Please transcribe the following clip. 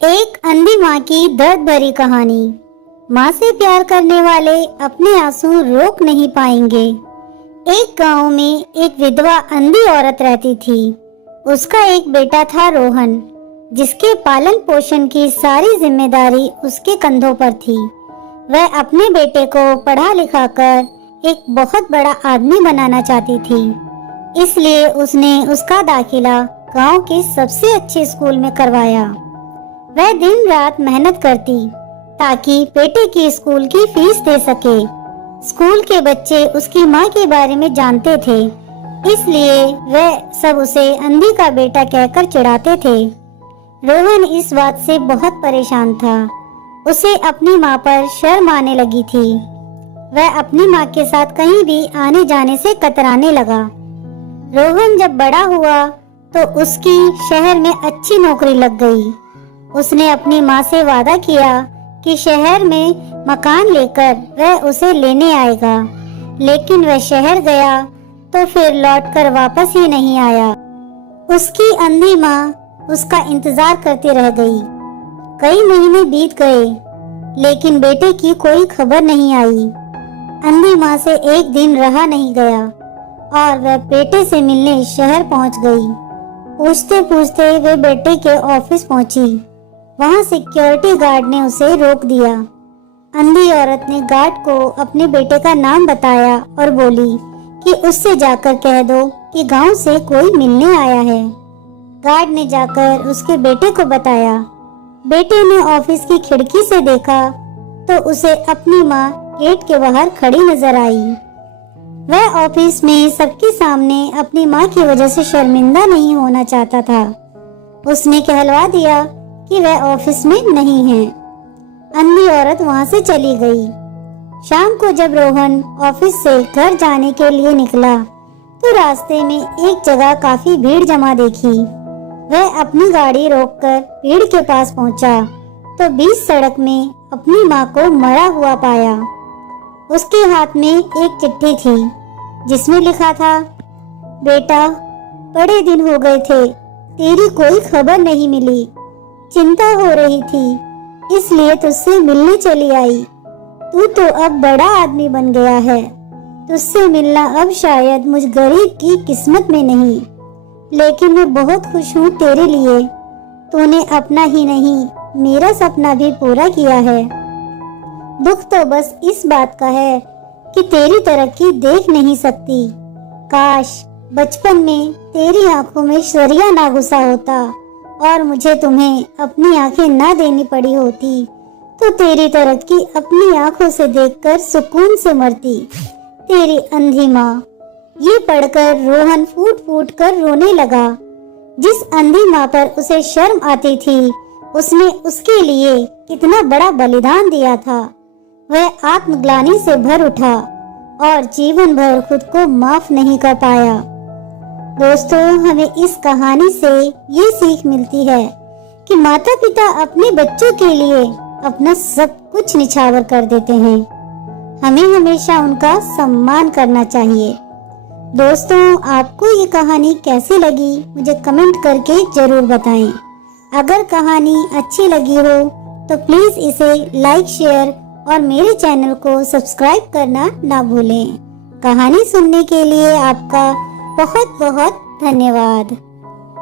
एक अंधी माँ की दर्द भरी कहानी। माँ से प्यार करने वाले अपने आंसू रोक नहीं पाएंगे। एक गांव में एक विधवा अंधी औरत रहती थी। उसका एक बेटा था रोहन, जिसके पालन पोषण की सारी जिम्मेदारी उसके कंधों पर थी। वह अपने बेटे को पढ़ा लिखा कर एक बहुत बड़ा आदमी बनाना चाहती थी, इसलिए उसने उसका दाखिला गांव के सबसे अच्छे स्कूल में करवाया। वह दिन रात मेहनत करती ताकि बेटे की स्कूल की फीस दे सके। स्कूल के बच्चे उसकी माँ के बारे में जानते थे, इसलिए वह सब उसे अंधी का बेटा कहकर चिढ़ाते थे। रोहन इस बात से बहुत परेशान था। उसे अपनी माँ पर शर्म आने लगी थी। वह अपनी माँ के साथ कहीं भी आने जाने से कतराने लगा। रोहन जब बड़ा हुआ तो उसकी शहर में अच्छी नौकरी लग गई। उसने अपनी माँ से वादा किया कि शहर में मकान लेकर वह उसे लेने आएगा, लेकिन वह शहर गया तो फिर लौटकर वापस ही नहीं आया। उसकी अंधी माँ उसका इंतजार करती रह गई। कई महीने बीत गए, लेकिन बेटे की कोई खबर नहीं आई। अंधी माँ से एक दिन रहा नहीं गया और वह बेटे से मिलने शहर पहुंच गई। पूछते पूछते वे बेटे के ऑफिस पहुंची। वहां सिक्योरिटी गार्ड ने उसे रोक दिया। अंधी औरत ने गार्ड को अपने बेटे का नाम बताया और बोली कि उससे जाकर कह दो कि गांव से कोई मिलने आया है। गार्ड ने जाकर उसके बेटे को बताया। बेटे ने ऑफिस की खिड़की से देखा तो उसे अपनी माँ गेट के बाहर खड़ी नजर आई। वह ऑफिस में सबके सामने अपनी माँ की वजह से शर्मिंदा नहीं होना चाहता था। उसने कहलवा दिया कि वह ऑफिस में नहीं है। अंधी औरत वहां से चली गई। शाम को जब रोहन ऑफिस से घर जाने के लिए निकला तो रास्ते में एक जगह काफी भीड़ जमा देखी। वह अपनी गाड़ी रोककर भीड़ के पास पहुंचा तो बीच सड़क में अपनी माँ को मरा हुआ पाया। उसके हाथ में एक चिट्ठी थी जिसमें लिखा था, बेटा, बड़े दिन हो गए थे, तेरी कोई खबर नहीं मिली। चिंता हो रही थी, इसलिए तुझसे मिलने चली आई। तू तो अब बड़ा आदमी बन गया है। तुझसे मिलना अब शायद मुझ गरीब की किस्मत में नहीं, लेकिन मैं बहुत खुश हूँ तेरे लिए। तूने अपना ही नहीं, मेरा सपना भी पूरा किया है। दुख तो बस इस बात का है कि तेरी तरक्की देख नहीं सकती। काश बचपन में तेरी आंखों में शरिया ना घुसा होता और मुझे तुम्हें अपनी आंखें ना देनी पड़ी होती, तो तेरी तरक्की अपनी आंखों से देखकर सुकून से मरती। तेरी अंधी माँ। ये पढ़कर रोहन फूट फूट कर रोने लगा। जिस अंधी माँ पर उसे शर्म आती थी, उसने उसके लिए कितना बड़ा बलिदान दिया था। वह आत्मग्लानि से भर उठा और जीवन भर खुद को माफ नहीं कर पाया। दोस्तों, हमें इस कहानी से ये सीख मिलती है कि माता पिता अपने बच्चों के लिए अपना सब कुछ निछावर कर देते हैं। हमें हमेशा उनका सम्मान करना चाहिए। दोस्तों, आपको ये कहानी कैसी लगी मुझे कमेंट करके जरूर बताएं। अगर कहानी अच्छी लगी हो तो प्लीज इसे लाइक, शेयर और मेरे चैनल को सब्सक्राइब करना ना भूलें। कहानी सुनने के लिए आपका बहुत बहुत धन्यवाद।